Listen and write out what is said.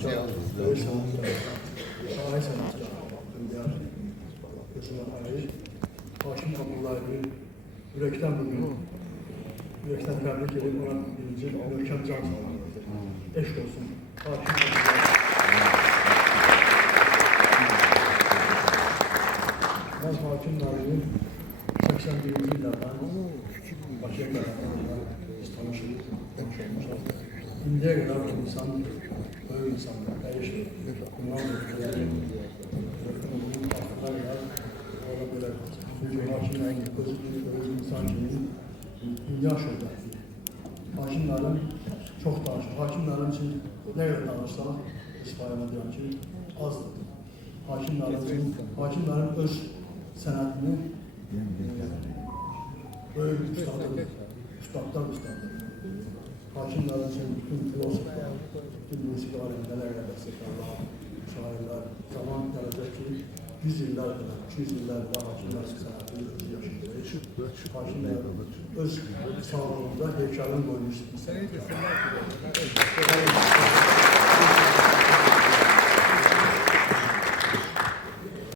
sanatkar, böyük sanatkar, şair sanatkar, Dünyar Gözünə ayır. Hakim Abdullahi ürəkdən bugün, ürəkdən təbrik edib, ona birinci möhkəm can sağlamdır. Eşq olsun. Hakim Abdullahi. Ben Hakim Nail'in 81. illərdən Bakıya gələnlərlə biz tanışırıq, konuşmuşuz. İndiyə qədər bu insan, böyük insanlar, dəyişdir. Bundan ötürüləri, ötürülərin artıqlar qədər, orada belə çünki Hakim Nail'in öz insan kimi dünya şöhrətli. Hakim Nail'in çox danışır. Hakim Nail'in için nə qədər danışsaq, istifayəmə deyəm ki, azdır. Hakim Nail'in öz sənətini böyük ustadlar. Hakim Nail'in için bütün filosoflar, bütün müzik alemlər, bəstəkarlar, şairlər, zaman gələcək ki, 100 illər qədər, 200 illər və Hakim Nail'in sənətini yaşayacaq. Hakim Nail öz sağlığında heykəlin qoymuş.